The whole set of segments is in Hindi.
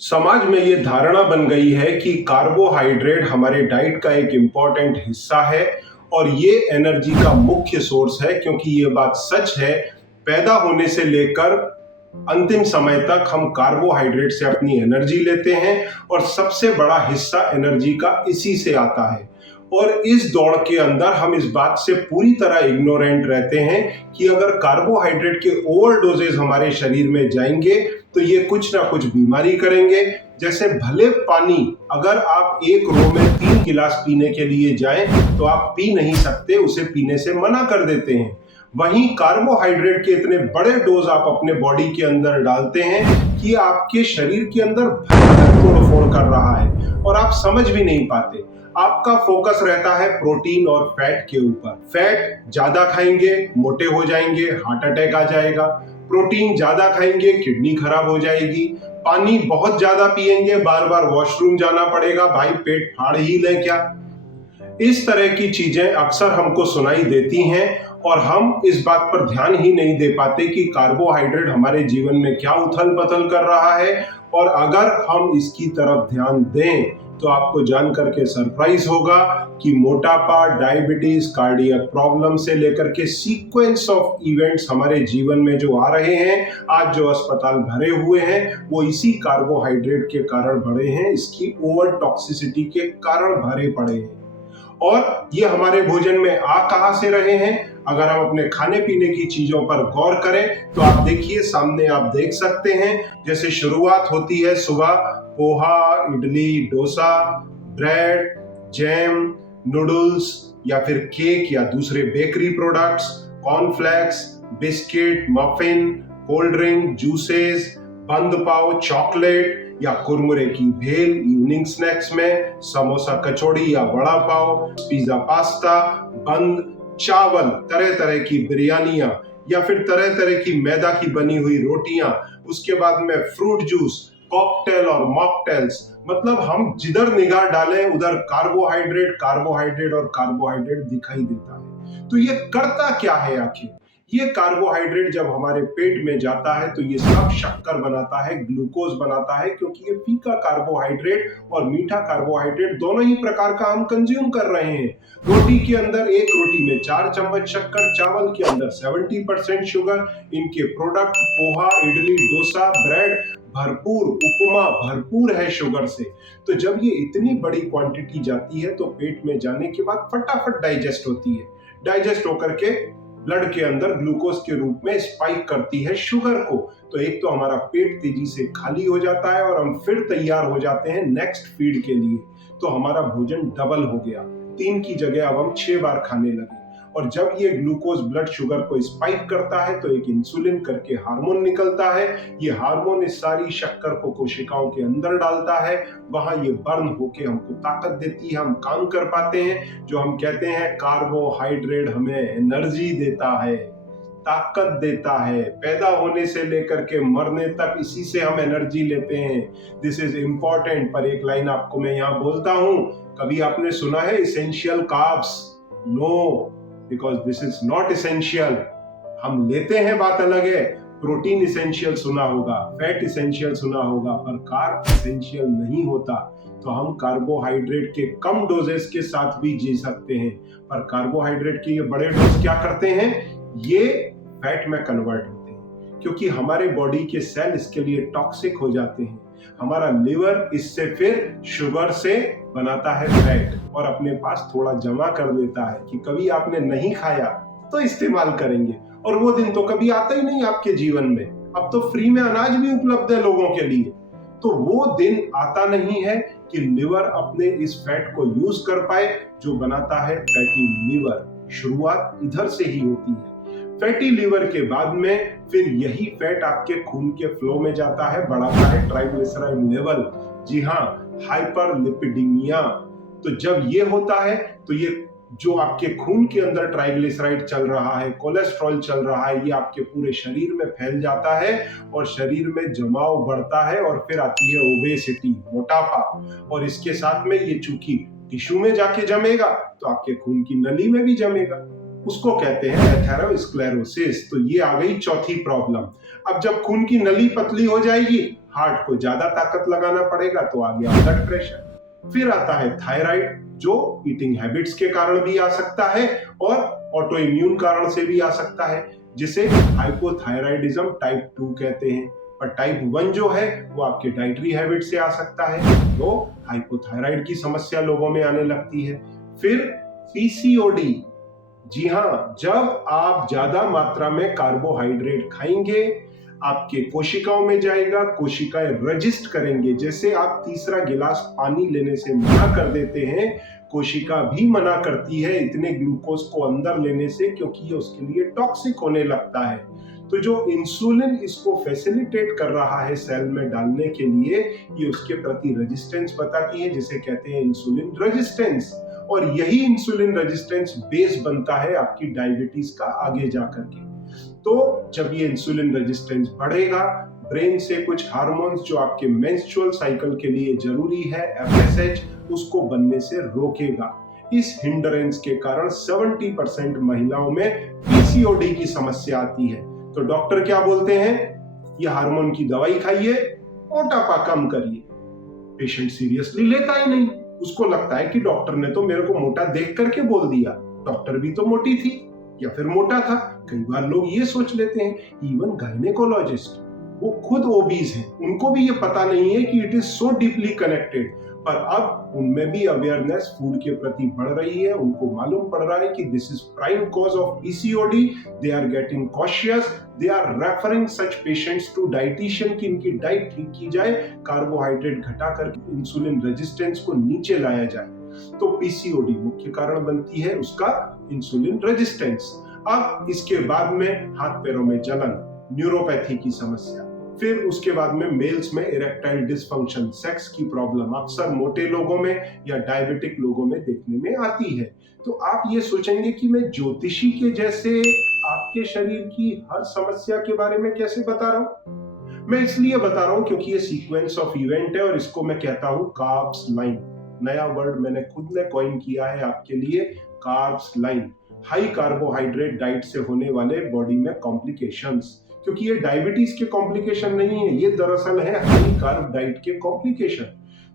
समाज में ये धारणा बन गई है कि कार्बोहाइड्रेट हमारे डाइट का एक इम्पॉर्टेंट हिस्सा है और ये एनर्जी का मुख्य सोर्स है, क्योंकि ये बात सच है। पैदा होने से लेकर अंतिम समय तक हम कार्बोहाइड्रेट से अपनी एनर्जी लेते हैं और सबसे बड़ा हिस्सा एनर्जी का इसी से आता है। और इस दौड़ के अंदर हम इस बात से पूरी तरह इग्नोरेंट रहते हैं कि अगर कार्बोहाइड्रेट के ओवरडोजेज हमारे शरीर में जाएंगे तो ये कुछ ना कुछ बीमारी करेंगे। जैसे भले पानी अगर आप एक रो में 3 गिलास पीने के लिए जाएं तो आप पी नहीं सकते, उसे पीने से मना कर देते हैं। वहीं कार्बोहाइड्रेट के इतने बड़े डोज आप अपने बॉडी के अंदर डालते हैं कि आपके शरीर के अंदर भयंकर तोड़फोड़ कर रहा है और आप समझ भी नहीं पाते। आपका फोकस रहता है प्रोटीन और फैट के ऊपर। फैट ज्यादा खाएंगे मोटे हो जाएंगे, हार्ट अटैक आ जाएगा। प्रोटीन ज्यादा खाएंगे किडनी खराब हो जाएगी। पानी बहुत ज्यादा पिएंगे, बार बार वॉशरूम जाना पड़ेगा, भाई पेट फाड़ ही ले क्या। इस तरह की चीजें अक्सर हमको सुनाई देती हैं और हम इस बात पर ध्यान ही नहीं दे पाते कि कार्बोहाइड्रेट हमारे जीवन में क्या उथल पथल कर रहा है। और अगर हम इसकी तरफ ध्यान दें तो आपको जान करके सरप्राइज होगा कि मोटापा, डायबिटीज, कार्डियक प्रॉब्लम से लेकर के सीक्वेंस ऑफ इवेंट्स हमारे जीवन में जो आ रहे हैं, आज जो अस्पताल भरे हुए हैं, वो इसी कार्बोहाइड्रेट के कारण भरे हैं, इसकी ओवर टॉक्सिसिटी के कारण भरे पड़े हैं। और ये हमारे भोजन में आ कहां से रहे हैं? अगर हम अपने खाने पीने की चीजों पर गौर करें तो आप देखिए, सामने आप देख सकते हैं, जैसे शुरुआत होती है सुबह poha, idli, dosa, bread, jam, noodles या फिर केक या दूसरे bakery products, cornflakes, biscuit, muffin, cold drink, juices, बंद पाव, चॉकलेट या कुरमुरे की भेल। इवनिंग स्नैक्स में समोसा, कचौड़ी या बड़ा पाव, पिज्जा, पास्ता, बंद चावल, तरह तरह की बिरयानियां या फिर तरह तरह की मैदा की बनी हुई रोटियां। उसके बाद में फ्रूट जूस, कॉकटेल और मॉकटेल्स। मतलब हम जिधर निगाह डालें उधर कार्बोहाइड्रेट कार्बोहाइड्रेट और कार्बोहाइड्रेट दिखाई देता है। तो ये करता क्या है आखिर? ये कार्बोहाइड्रेट जब हमारे पेट में जाता है तो ये सब शक्कर बनाता है, ग्लूकोज बनाता है, क्योंकि ये फीका कार्बोहाइड्रेट और मीठा कार्बोहाइड्रेट दोनों ही प्रकार का हम कंज्यूम कर रहे हैं। रोटी के अंदर एक रोटी में 4 चम्मच शक्कर, चावल के अंदर 70% शुगर। इनके प्रोडक्ट पोहा, इडली, डोसा, ब्रेड भरपूर, उपमा भरपूर है शुगर से। तो जब ये इतनी बड़ी क्वांटिटी जाती है तो पेट में जाने के बाद फटाफट डाइजेस्ट होती है। डाइजेस्ट होकर के ब्लड के अंदर ग्लूकोज के रूप में स्पाइक करती है शुगर को। तो एक तो हमारा पेट तेजी से खाली हो जाता है और हम फिर तैयार हो जाते हैं नेक्स्ट फीड के लिए। तो हमारा भोजन डबल हो गया, 3 की जगह अब हम 6 बार खाने लगे। और जब ये ग्लूकोज ब्लड शुगर को स्पाइक करता है तो एक इंसुलिन करके हार्मोन निकलता है। ये हार्मोन इस सारी शक्कर को कोशिकाओं के अंदर डालता है, वहां ये बर्न होके हमको ताकत देती है, हम काम कर पाते हैं। जो हम कहते हैं कार्बोहाइड्रेट हमें एनर्जी देता है, ताकत देता है। पैदा होने से लेकर के मरने तक इसी से हम एनर्जी लेते हैं। This is important. पर एक लाइन आपको मैं यहाँ बोलता हूं, कभी आपने सुना है essential carbs? No, because this is not essential. हम लेते हैं, बात अलग है। प्रोटीन इसेंशियल सुना होगा, फैट इसेंशियल सुना होगा, पर कार्ब इसेंशियल नहीं होता। तो हम कार्बोहाइड्रेट के कम डोजेस के साथ भी जी सकते हैं, पर कार्बोहाइड्रेट के ये बड़े डोज क्या करते हैं? ये फैट में कन्वर्ट होते हैं, क्योंकि हमारे बॉडी के सेल इसके लिए टॉक्सिक हो जाते हैं। हमारा लिवर इससे फिर शुगर से बनाता है फैट और अपने पास थोड़ा जमा कर देता है कि कभी आपने नहीं खाया तो इस्तेमाल करेंगे। और वो दिन तो कभी आता ही नहीं आपके जीवन में। अब तो फ्री में अनाज भी उपलब्ध है लोगों के लिए। तो वो दिन आता नहीं है कि लिवर अपने इस फैट को यूज कर पाए, जो बनाता है फैटी लिवर। शुरुआत इधर से ही होती है। फैटी लिवर के बाद में फिर यही फैट आपके खून के फ्लो में जाता है, बढ़ाता है ट्राइग्लिसराइड लेवल। जी हाँ, हाइपरलिपिडीमिया। तो जब ये होता है तो ये जो आपके खून के अंदर ट्राइग्लिसराइड चल रहा है, कोलेस्ट्रॉल चल रहा है, ये आपके पूरे शरीर में फैल जाता है और शरीर में जमाव बढ़ता है और फिर आती है ओबेसिटी, मोटापा। और इसके साथ में ये चूंकि टिश्यू में जाके जमेगा तो आपके खून की नली में भी जमेगा, उसको कहते हैं एथेरोस्क्लेरोसिस। तो ये आ गई चौथी प्रॉब्लम। अब जब खून की नली पतली हो जाएगी हार्ट को ज्यादा ताकत लगाना पड़ेगा तो आ गया ब्लड प्रेशर। फिर आता है थायराइड, जो ईटिंग हैबिट्स के कारण भी आ सकता है और ऑटो इम्यून कारण से भी आ सकता है, जिसे हाइपोथायराइडिज्म टाइप 2 कहते हैं। और टाइप 1 जो है वो आपके डाइटरी हैबिट से आ सकता है, तो हाइपोथायराइड की समस्या लोगों में आने लगती है। फिर पीसीओडी, जी हाँ, जब आप ज्यादा मात्रा में कार्बोहाइड्रेट खाएंगे आपके कोशिकाओं में जाएगा, कोशिकाएं रजिस्ट करेंगे। जैसे आप तीसरा गिलास पानी लेने से मना कर देते हैं, कोशिका भी मना करती है इतने ग्लूकोज को अंदर लेने से, क्योंकि ये उसके लिए टॉक्सिक होने लगता है। तो जो इंसुलिन इसको फैसिलिटेट कर रहा है सेल में डालने के लिए, ये उसके प्रति रेजिस्टेंस बताती है, जिसे कहते हैं इंसुलिन रेजिस्टेंस। और यही इंसुलिन रेजिस्टेंस बेस बनता है आपकी डायबिटीज का आगे जाकर के। तो जब ये इंसुलिन रेजिस्टेंस बढ़ेगा, ब्रेन से कुछ हार्मोन्स जो आपके मेंस्ट्रुअल साइकिल के लिए जरूरी है, एफएसएच, उसको बनने से रोकेगा। इस हिंडरेंस के कारण 70% महिलाओं में पीसीओडी की समस्या आती है। तो डॉक्टर क्या बोलते हैं? ये हार्मोन की दवाई खाइए, मोटापा कम करिए। पेशेंट सीरियसली लेता ही नहीं, उसको लगता है कि डॉक्टर ने तो मेरे को मोटा देख करके बोल दिया, डॉक्टर भी तो मोटी थी या फिर मोटा था। कई बार लोग ये सोच लेते हैं, इवन गायनेकोलॉजिस्ट, वो खुद ओबीज हैं, उनको भी ये पता नहीं है कि it is so deeply connected. पर अब उनमें भी अवेयरनेस फूड के प्रति बढ़ रही है, उनको मालूम पड़ रहा है कि this is prime cause of PCOD. They are getting cautious, they are referring such patients to dietitian कि इनकी डाइट ठीक की जाए, कार्बोहाइड्रेट घटाकर इंसुलिन रेजिस्टेंस को नीचे लाया जाए। तो पीसीओडी मुख्य कारण बनती है उसका इंसुलिन रेजिस्टेंस। अब इसके बाद में हाथ पैरों में जलन, न्यूरोपैथी की समस्या, फिर उसके बाद में मेल्स में इरेक्टाइल डिसफंक्शन, सेक्स की प्रॉब्लम अक्सर मोटे लोगों में या डायबिटिक लोगों में देखने में आती है। तो आप ये सोचेंगे कि मैं ज्योतिषी के जैसे आपके शरीर की हर समस्या के बारे में कैसे बता रहा हूं? मैं इसलिए बता रहा हूं क्योंकि ये सीक्वेंस ऑफ इवेंट है और इसको मैं कहता हूं कार्ब्स लाइन। नया वर्ड मैंने खुद ने कॉइन किया है आपके लिए, carbs line. High carbohydrate diet से होने वाले बॉडी में कॉम्प्लिकेशंस, क्योंकि ये डायबिटीज के कॉम्प्लिकेशन नहीं है, ये दरअसल है हाई कार्ब डाइट के कॉम्प्लिकेशन।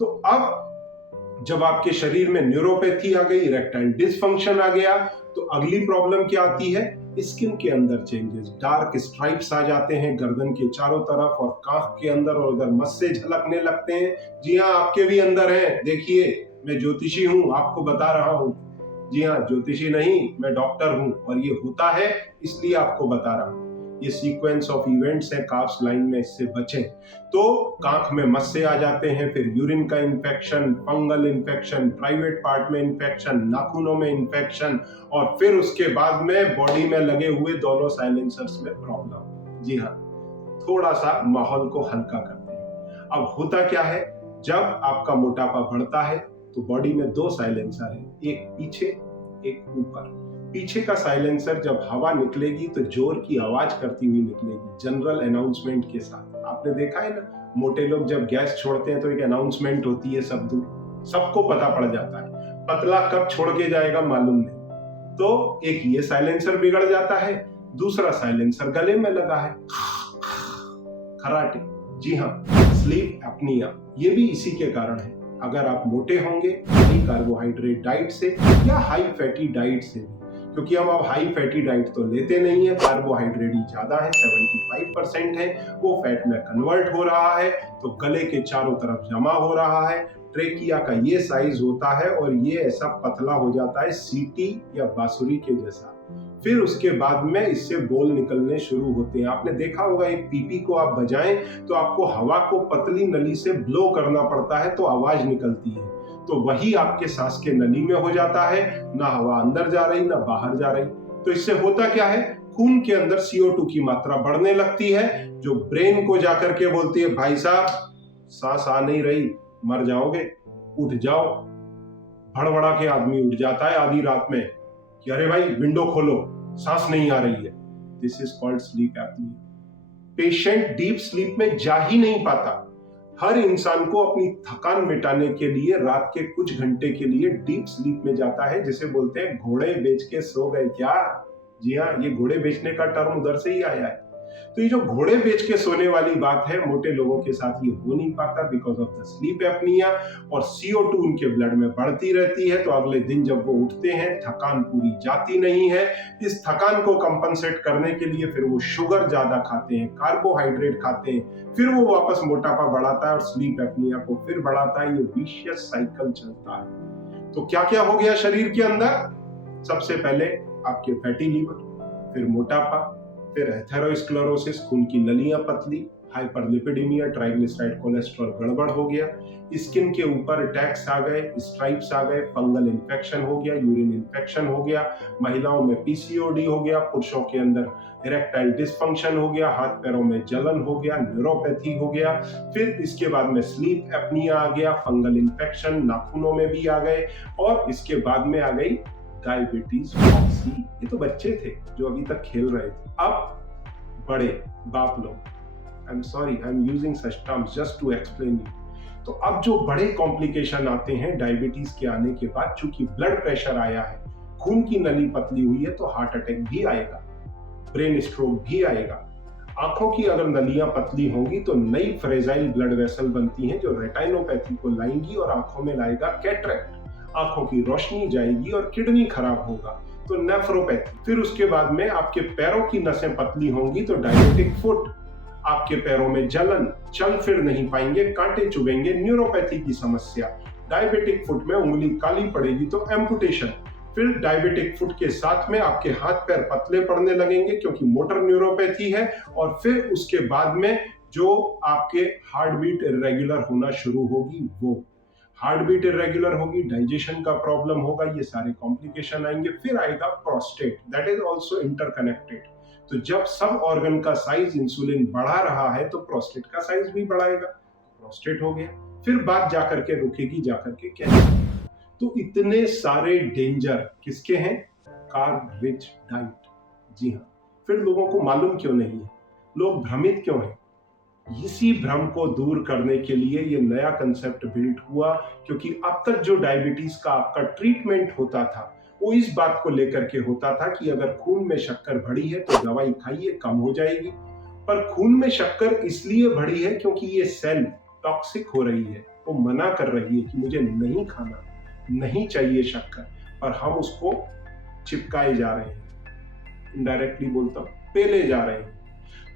तो अब जब आपके शरीर में न्यूरोपैथी आ गई, इरेक्टाइल डिसफंक्शन आ गया, तो अगली प्रॉब्लम क्या आती है? स्किन के अंदर चेंजेस, डार्क स्ट्राइप्स आ जाते हैं गर्दन के चारों तरफ और कांख के अंदर, और उधर मस्से झलकने लगते हैं। जी हाँ, आपके भी अंदर है। देखिए, मैं ज्योतिषी हूं, आपको बता रहा हूं। जी हाँ, ज्योतिषी नहीं, मैं डॉक्टर हूं, और ये होता है इसलिए आपको बता रहा हूं। ये सीक्वेंस ऑफ इवेंट्स है कार्ब्स लाइन में, इससे बचें। तो कांख में मस्से आ जाते हैं, फिर यूरिन का infection, fungal infection, private part में इन्फेक्शन, नाखूनों में इन्फेक्शन, और फिर उसके बाद में बॉडी में लगे हुए दोनों साइलेंसर्स में प्रॉब्लम। जी हाँ, थोड़ा सा माहौल को हल्का करते हैं। अब होता क्या है, जब आपका मोटापा बढ़ता है तो बॉडी में दो साइलेंसर है, एक पीछे एक ऊपर। पीछे का साइलेंसर जब हवा निकलेगी तो जोर की आवाज करती हुई निकलेगी, जनरल अनाउंसमेंट के साथ। आपने देखा है ना, मोटे लोग जब गैस छोड़ते हैं तो एक अनाउंसमेंट होती है, सब दूर सबको पता पड़ जाता है। पतला कब छोड़ के जाएगा मालूम नहीं। तो एक ये साइलेंसर बिगड़ जाता है, दूसरा साइलेंसर गले में लगा है, खराटे। जी हाँ, स्लीप एपनिया, ये भी इसी के कारण है। अगर आप मोटे होंगे हाई कार्बोहाइड्रेट डाइट से या हाई फैटी डाइट से, क्योंकि हम अब हाई फैटी डाइट तो लेते नहीं है, कार्बोहाइड्रेट ही ज्यादा है, 75% है, वो फैट में कन्वर्ट हो रहा है, तो गले के चारों तरफ जमा हो रहा है। ट्रेकिया का ये साइज होता है और ये ऐसा पतला हो जाता है सीटी या बांसुरी के जैसा। फिर उसके बाद में इससे बोल निकलने शुरू होते हैं। आपने देखा होगा, एक पीपी को आप बजाएं तो आपको हवा को पतली नली से ब्लो करना पड़ता है तो आवाज निकलती है। तो वही आपके सांस के नली में हो जाता है, ना हवा अंदर जा रही ना बाहर जा रही। तो इससे होता क्या है, खून के अंदर CO2 की मात्रा बढ़ने लगती है, जो ब्रेन को जाकर के बोलती है, भाई साहब सांस आ नहीं रही, मर जाओगे, उठ जाओ। भड़बड़ा के आदमी उठ जाता है आधी रात में कि अरे भाई विंडो खोलो, सांस नहीं आ रही है। This is called sleep apnoea. Patient deep sleep में जा ही नहीं पाता। हर इंसान को अपनी थकान मिटाने के लिए रात के कुछ घंटे के लिए डीप स्लीप में जाता है, जिसे बोलते हैं घोड़े बेच के सो गए क्या। जी हाँ, ये घोड़े बेचने का टर्म उधर से ही आया है। तो ये जो घोड़े बेच के सोने वाली बात है, मोटे लोगों के साथ ये हो नहीं पाता because of the sleep apnoea, और CO2 उनके ब्लड में बढ़ती रहती है। तो अगले दिन जब वो उठते हैं, थकान पूरी जाती नहीं है। इस थकान को कंपनसेट करने के लिए फिर वो शुगर ज्यादा खाते हैं, कार्बोहाइड्रेट खाते हैं, फिर वो वापस मोटापा बढ़ाता है और स्लीप एपनिया को फिर बढ़ाता है। ये विशियस साइकिल चलता है। तो क्या क्या हो गया शरीर के अंदर? सबसे पहले आपके फैटी लीवर, फिर मोटापा, फिर एथेरोस्क्लेरोसिस, खून की नलियां पतली, हाइपरलिपिडेमिया, ट्राइग्लिसराइड कोलेस्ट्रॉल गड़बड़ हो गया, स्किन के ऊपर अटैक्स आ गए, स्ट्राइप्स आ गए, फंगल इन्फेक्शन हो गया, यूरिन इन्फेक्शन हो गया, महिलाओं में PCOD हो गया, पुरुषों के अंदर इरेक्टाइल डिसफंक्शन हो गया, हाथ पैरों में जलन हो गया, न्यूरोपैथी हो गया, फिर इसके बाद में स्लीप एपनिया आ गया, फंगल इन्फेक्शन नाखूनों में भी आ गए, और इसके बाद में आ गई डायबिटीज फॉक्सी। ये तो बच्चे थे जो अभी तक खेल रहे थे। अब बड़े बाप लोग, I am sorry, I am using such terms just to explain you. तो अब जो बड़े कॉम्प्लिकेशन आते हैं डायबिटीज के आने के बाद, चूंकि ब्लड प्रेशर आया है, खून की नली पतली हुई है, तो हार्ट अटैक भी आएगा, ब्रेन स्ट्रोक भी आएगा। आंखों की अगर नलियां पतली होंगी तो नई फ्रेजाइल ब्लड वेसल बनती हैं जो रेटाइनोपैथी को लाएंगी और आंखों में लाएगा कैटरेक्ट, आंखों की रोशनी जाएगी और किडनी खराब होगा, तो नेफ्रोपैथी। फिर उसके बाद में आपके पैरों की नसें पतली होंगी तो डायबिटिक फुट, आपके पैरों में जलन, चल फिर नहीं पाएंगे, कांटे चुभेंगे, न्यूरोपैथी की समस्या, डायबिटिक फुट में उंगली काली पड़ेगी तो एम्पुटेशन। फिर डायबिटिक फुट के साथ में आपके हाथ पैर पतले पड़ने लगेंगे क्योंकि मोटर न्यूरोपैथी है, और फिर उसके बाद में जो आपके हार्ट बीट इरेगुलर होना शुरू होगी, वो हार्ट बीट इरेगुलर होगी, डाइजेशन का प्रॉब्लम होगा, ये सारे कॉम्प्लिकेशन आएंगे। फिर आएगा prostate, that is also interconnected. तो जब सब ऑर्गन का साइज इंसुलिन बढ़ा रहा है तो प्रोस्टेट का साइज भी बढ़ाएगा, प्रोस्टेट हो गया। फिर बात जाकर के रुकेगी जाकर के कैंसर। तो इतने सारे डेंजर किसके हैं? Carb rich diet. जी हाँ। फिर लोगों को मालूम क्यों नहीं है? लोग भ्रमित क्यों हैं? इसी भ्रम को दूर करने के लिए ये नया कंसेप्ट बिल्ड हुआ, क्योंकि अब तक जो डायबिटीज का आपका ट्रीटमेंट होता था वो इस बात को लेकर के होता था कि अगर खून में शक्कर बढ़ी है तो दवाई खाइए, कम हो जाएगी। पर खून में शक्कर इसलिए बढ़ी है क्योंकि ये सेल टॉक्सिक हो रही है, वो मना कर रही है कि मुझे नहीं खाना, नहीं चाहिए शक्कर, पर हम उसको चिपकाए जा रहे हैं, इनडायरेक्टली बोलता हूं, पेले जा रहे हैं।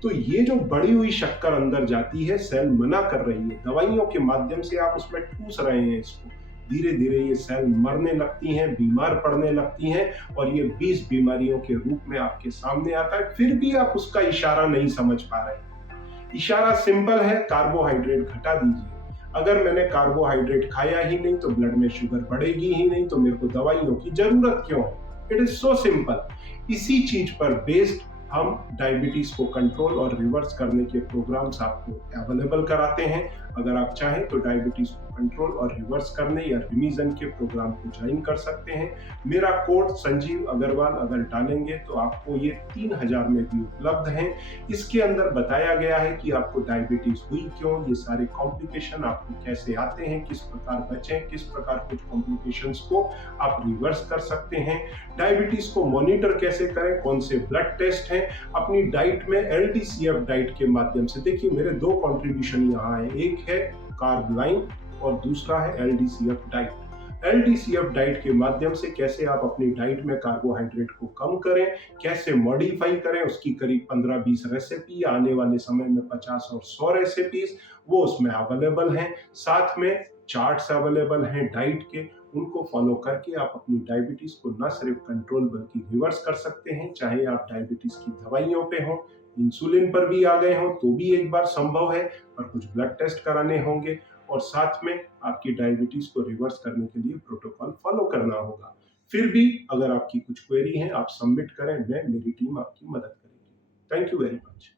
तो ये जो बढ़ी हुई शक्कर अंदर जाती है, सेल मना कर रही है, दवाइयों के माध्यम से आप उसमें ठूस रहे हैं इसको, धीरे धीरे ये सेल मरने लगती हैं, बीमार पड़ने लगती हैं, और ये 20 बीमारियों के रूप में आपके सामने आता है। फिर भी आप उसका इशारा नहीं समझ पा रहे। इशारा सिंपल है, कार्बोहाइड्रेट घटा दीजिए। अगर मैंने कार्बोहाइड्रेट खाया ही नहीं तो ब्लड में शुगर बढ़ेगी ही नहीं, तो मेरे को दवाइयों की जरूरत क्यों है? It is so simple. इसी चीज पर बेस्ड हम डायबिटीज को कंट्रोल और रिवर्स करने के प्रोग्राम्स आपको अवेलेबल कराते हैं। अगर आप चाहें तो डायबिटीज को कंट्रोल और रिवर्स करने या रिमीजन के प्रोग्राम को ज्वाइन कर सकते हैं। मेरा कोड संजीव अग्रवाल अगर डालेंगे तो आपको ये 3000 में भी उपलब्ध है। इसके अंदर बताया गया है कि आपको डायबिटीज हुई क्यों, ये सारे कॉम्प्लिकेशन आपको कैसे आते हैं, किस प्रकार बचें, किस प्रकार कुछ कॉम्प्लिकेशंस को आप रिवर्स कर सकते हैं, डायबिटीज को मॉनिटर कैसे करें, कौन से ब्लड टेस्ट हैं, अपनी डाइट में LDCF डाइट के माध्यम से। देखिए मेरे 2 कंट्रीब्यूशन यहाँ है, एक है कार्ब लाइन और दूसरा है LDCF डाइट। LDCF डाइट के माध्यम से कैसे आप अपनी डाइट में कार्बोहाइड्रेट को कम करें, कैसे मॉडिफाई करें, उसकी करीब 15-20 रेसिपी, आने वाले समय में 50 और 100 रेसिपीज वो उसमें अवेलेबल हैं। साथ में चार्ट्स अवेलेबल हैं डाइट के, उनको फॉलो करके आप अपनी डायबिटीज को न सिर्फ कंट्रोल बल्कि रिवर्स कर सकते हैं। चाहे आप डायबिटीज की दवाइयों पे हो, इंसुलिन पर भी आ गए हो तो भी एक बार संभव है, पर कुछ ब्लड टेस्ट कराने होंगे, और साथ में आपकी डायबिटीज को रिवर्स करने के लिए प्रोटोकॉल फॉलो करना होगा। फिर भी अगर आपकी कुछ क्वेरी है आप सबमिट करें, मेरी टीम आपकी मदद करेगी। Thank you very much.